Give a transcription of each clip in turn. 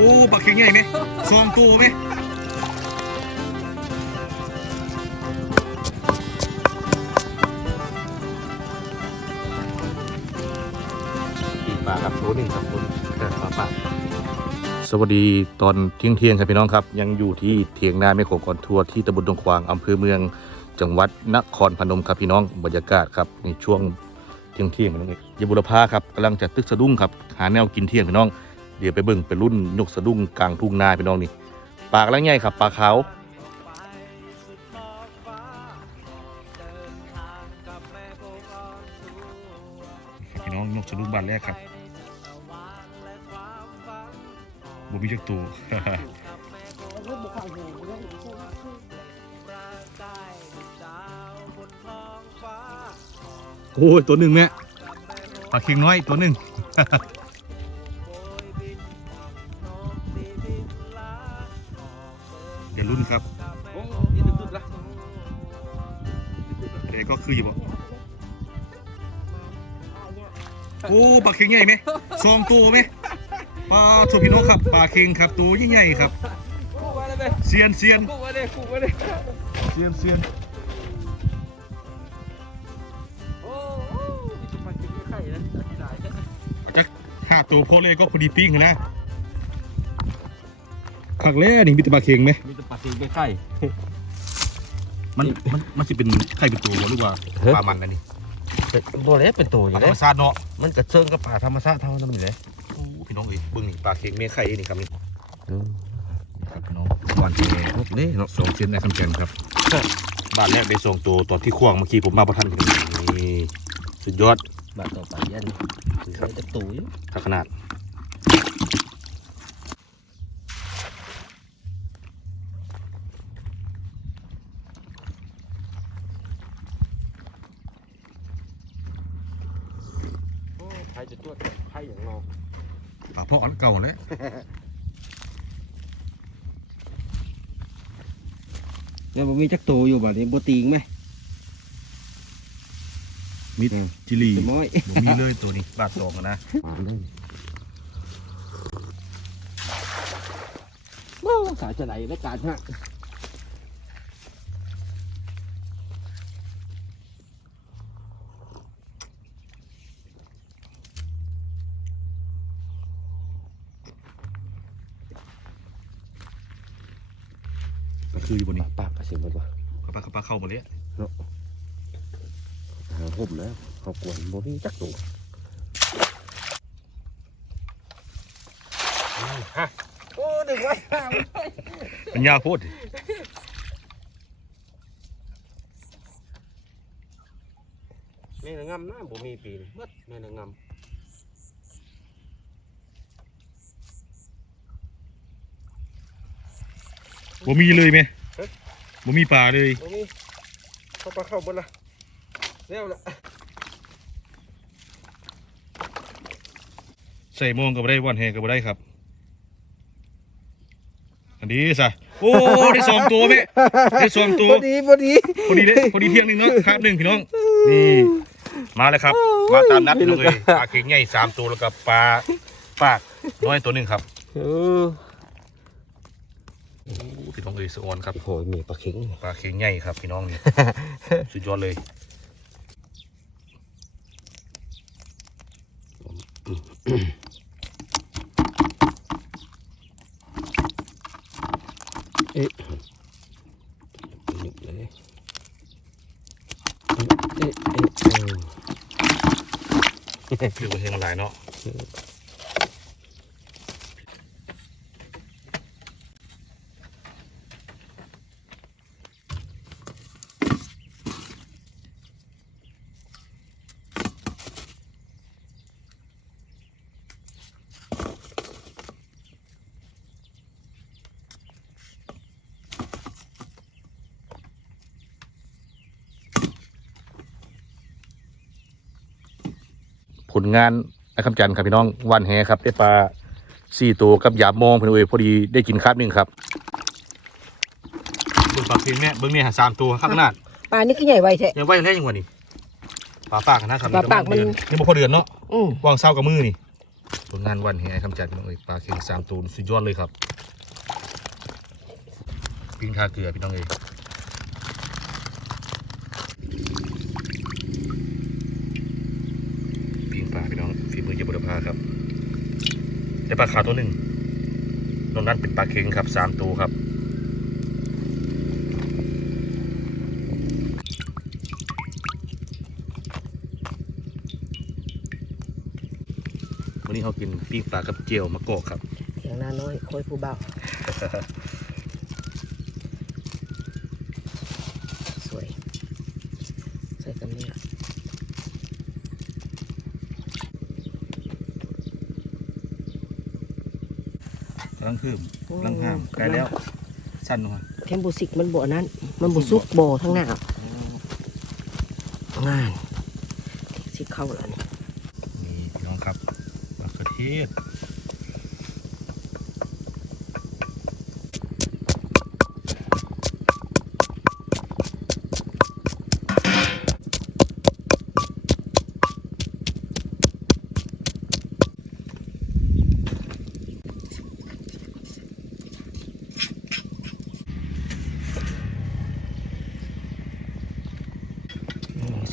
อ้ปลาเค็งใหญ่ไหมสองตัวไหมปีปลาครับตัวหนึ่งครับตัวปลาปลาสวัสดีตอนเที่ยงเที่ยงครับพี่น้องครับ ยังอยู่ที่เถียงนาไม่โขงก่อนทัวร์ที่ตำบลดงควางอำเภอเมืองจังหวัดนครพนมครับพี่น้องบรรยากาศครับในช่วงเที่ยงเที่ยงๆพี่น้องเอ้ยยายบุรพาครับกำลังจะตึกสะดุ้งครับหาแนวกินเที่ยงพี่น้อง เดี๋ยวไปเบิ่งเป็นรุ่นยกสะดุ้งกลางทุ่งนาพี่น้องนี่ปลากแล้วใหญ่ครับปลาขาวพี่น้องยกสะดุ้งบานแรกครับบ่มีจักตัวโอ้ยตัวหนึ่งแม่ปลาเค็งน้อยตัวหนึ่ง เดี๋ยวรุ่นครับโอ้นี่ตึกๆละเด็กก็คืออยู่บ่โอ้ปลาเค็งใหญ่ไหมสองตัวไหมปลาโทพิโนครับปลาเค็งครับตัวยิ่งใหญ่ครับคู่มาเลยเซียนเซียนคู่มาเลยคู่มาเลยเซียนเซียนโอ้โหมีจุดปันจิ้มไข่นะจะที่ไหนจักห้าตัวโพเลยก็พอดีปิ้งนะ ขักแล้นี่มีแต่ปลาเค็งไหมมีจุดปันจิ้มไข่มันมันมันสิเป็นไข่เป็นตัวบ่หรือว่าปลามันนะนี่ตัวเล็กเป็นตัวอปลายู่ธรเลรมชาติเนาะมันกระเซิงกับป่าธรรมชาติเท่านั้นอยู่เลยโอ้พี่น้องเอ้ยเบิ่งนี่ปลาเค็งเมียไข่นี่ครับนี่ครับพี่น้องหวานเทนี่เนาะสองเซนในคำแกนครับบาทแรกได้สองตัวตอนที่ควงเมื่อกี้ผมมาประทันกันนี่สุดยอด บาดต่อไปยันถือไว้จะตุ๋ยถ้าขนาด โอ้ไข่จะตัวไข่อย่างเราปลาเพาะอันเก่าแล้วเนี่ยมันมีจักตัวอยู่แบบนี้โบติงไหม มิดจิลีจะม้อยผมมีเลยตัวนี้บาทสองอะนะมาเลยโอ้สายจะไหลและการฮะ ก็คืออยู่บนนี้ปากกระเสียงหมดวะปลาปลาเข้ามาเลยหาห่มแล้วเขากวนโบนี่จักตัวโอ้ดึงไว้ห้ามมันยาวโพดแม่นางงำนะบ่มีปีนเบิดแม่นางง บ่มีเลยไหมบ่มีปลาเลยำบ่มีเข้าปลาเข้าบนละแล้วละใส่โมงก็บ่ได้วันแฮก็บ่ได้ครับ อันนี้ซะโอ้ได้สองตัวไหมได้สองตัวพอดีพอดีพอดีเลยพอดีเที่ยงหนึ่งเนาะครับหนึ่งพี่น้องนี่มาเลยครับ มาตามนัดเลยปลาเก่งใหญ่สามตัวแล้วก็ปลาปากน้อยตัวหนึ่งครับเออโอ้ พี่น้องเอ้ยสะออนครับโอ้ยมีปลาเข็งปลาเก่งใหญ่ครับพี่น้องนี่สุดยอดเลยเอ๊ะหยุดเลยเอ๊ะเอ๊ะเอ๊ะคือว่าเฮงหลายเนาะ ผลงานไอ้คำจันทร์ครับพี่น้องวันแฮครับ ได้ปลาสี่ตัวกับหยาบมองพี่น้องเอ้ยพอดีได้กินคาบหนึ่งครับเบิ่งปลาเค็งเนี่ยเบิ่งเนี่ยหาสามตัวข้างหน้าปลานี่ก็ใหญ่ไวแท้ยังไหวแรกยังวะนี่ปลาปากนะครับปลาปากมันนี่บ่พอเดือนเนาะอืมวางเศร้ากับมือนี่ผลงานวันแห่คำจัดพี่น้องเอ้ยปลาเค็งสามตูนสุดยอดเลยครับปิ้งทาเกลือพี่น้องเอ้ยปิ้งปลาพี่น้องฝีมือเจ้าบุรพาครับได้ ปลาขาวตัวหนึ่งนอกนั้นเป็นปลาเค็งครับสามตัวครับวันนี้เขากินปิ้งปลากับเจียวมะกอกครับอย่างน้าน้อยคอยผู้เบาสวย ใส่กันเนี่ย กำลังคืมกำลังห้ามใกล้แล้ว สั้นลงมาเทมโบสิกมันบ่อนั้น มันบ่ซุกบ่อทั้งหน้างานสิเข้าแล้วนี่นี่พี่น้องครับมะเขือเทศ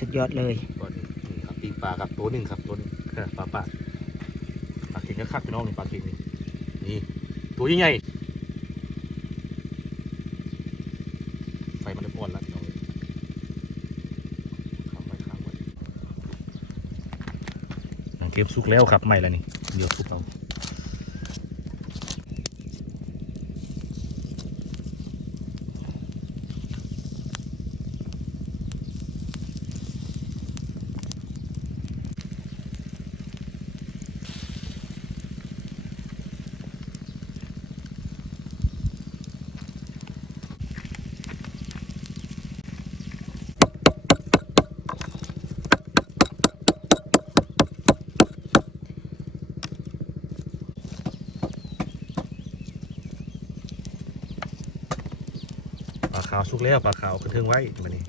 สุดยอดเลยก่อนนี่ครับปิ้งปลาครับตัวหนึ่งครับตัวหนึงครับปลาปลาปลาเค็งก็คักพี่น้องนี่งปลาเค็งนี่นี่ตัวใหญ่ไฟมันได้อ่อนแล้วพี่น้องเอ้ยข้ามไปข้ามไปหนังเกมสุกแล้วครับใหม่แล้วนี่เดี๋ยวสุกเอาาขาวสุกแล้วปลาขาวกระเทิงไว้มานี่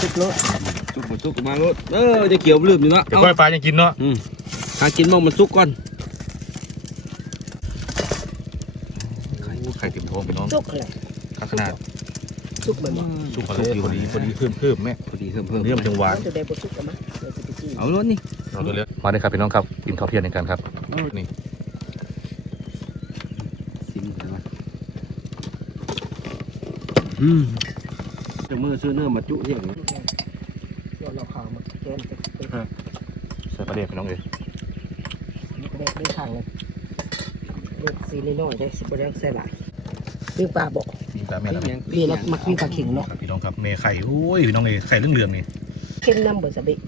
สุดโลดสุกบ่สุกก็มาโลดเออจะเกี่ยวลืมอยู่เนาะเดี๋ยวก้อยปลายังกินเนาะอืมหากินมองมันสุกก่อนไข่ไข่ติ่มทองไปน้องสุกอะไรขนาด สุกเหมือนบ่สุกพอดีพอดีพอดีเพิ่มเพิ่มแม่พอดีเพิ่มเพิ่มเนื้อมันจังหวานจะได้บ่สุกกันมั้ยเดี๋ยวสิไปจี้เอาโลดนี่เราดูเลยมาเลยครับพี่น้องครับกินข้าวเที่ยงในกันครับนี่ซิมกันมาอืมเจะมือซื้อเนื้อมาจุเที่ยงนะเดี๋ยวเราข่าวมาแกนจะไปใส่ปลาเด็กพี่น้องเลยแบกได้ทางเลยเลือกสีน้อยๆได้สิบ่ได้ใส่หลายปิ้งปลาบ่มี ปลาแม่แล้วยังนี่เรามักปิ้งปลาเข็งเนาะครับพี่น้องครับเมไข่โอ้ยพี่น้องเลยไข่เรื่องเรืองๆนี่เข้มน้ำเบิดสะเบะ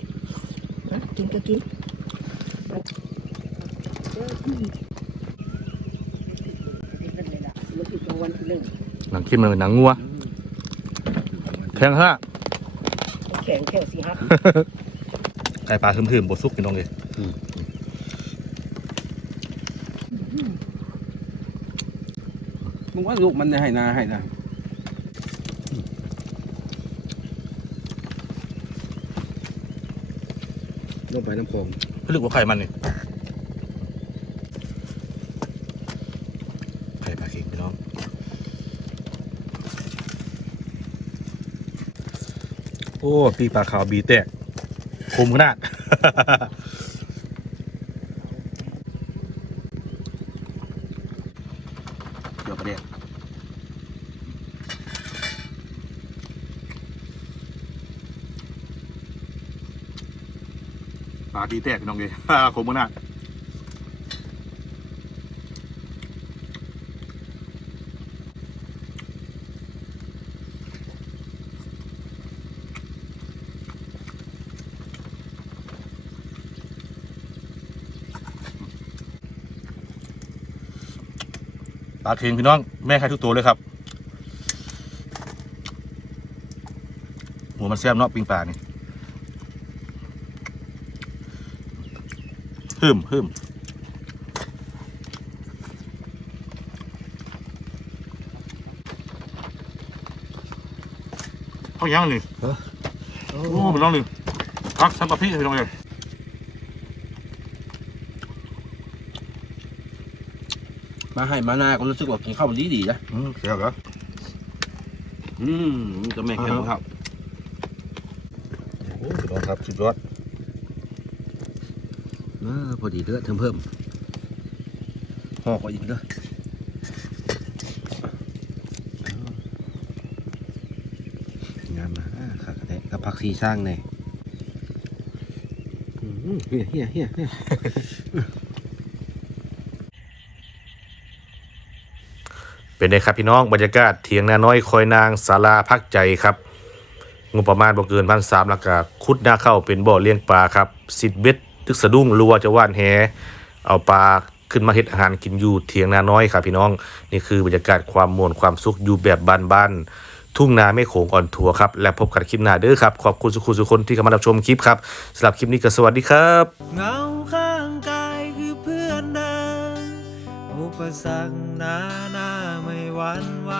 นะกินก็กินมันติดรางวัลที่หนึ่งหนังเข้มเลยหนังงัวแข็งฮะแข็งแค่สี่ห้าไก่ปลาเพิ่มเพิ่มบดซุกพี่น้องเลย มึงว่าลูกมันจะให้นาให้นะลงไปน้ำพองลึกกว่าไข่มันนี่ไข่ปลาเค็งพี่น้องโอ้ปีปลาขาวบีแตกคมขนาด เดี๋ยวประเด็นปลาตีแตกน้องเลยคมขนาด ลาเค็งพี่น้องแม่ใครทุกตัวเลยครับหัวมันแซ่บเนาะปิงปลานี่ฮึมฮึมเขายังนี่โอ้ไปลองนี่พักสัมปะพี่ไปลงเลย มาให้มาหน้าก็รู้สึกว่ากินข้าวดีดีนะอืมเสียแล้วอืมมันจะไม่แข็งครับโอ้พี่น้องครับสุดยอดเออพอดีเด้อเพิ่มเพิ่มห่อกว่าอีกเด้องามนะอ่าขากระแทกกับผักชีสร้างแน่อืมเฮียเฮียเฮียเฮีย เป็นไงครับพี่น้องบรรยากาศเถียงนาน้อยคอยนางศาลาพักใจครับงบประมาณบ่เกินพันสามแล้วก็คุดหน้าเข้าเป็นบ่อเลี้ยงปลาครับสิดเบ็ดตึกสะดุ้งรัวจะว่านแหเอาปลาขึ้นมาเฮ็ดอาหารกินอยู่เถียงนาน้อยครับพี่น้องนี่คือบรรยากาศความม่วนความสุขอยู่แบบบ้านๆทุ่งนาไม่โขงอ่อนทัวครับและพบกันคลิปหน้าเด้อครับขอบคุณสุขุสุคนที่เข้ามารับชมคลิปครับสำหรับคลิปนี้ก็สวัสดีครับเงาข้างกายคือเพื่อนเดินอุปสรรคนาน วันไหว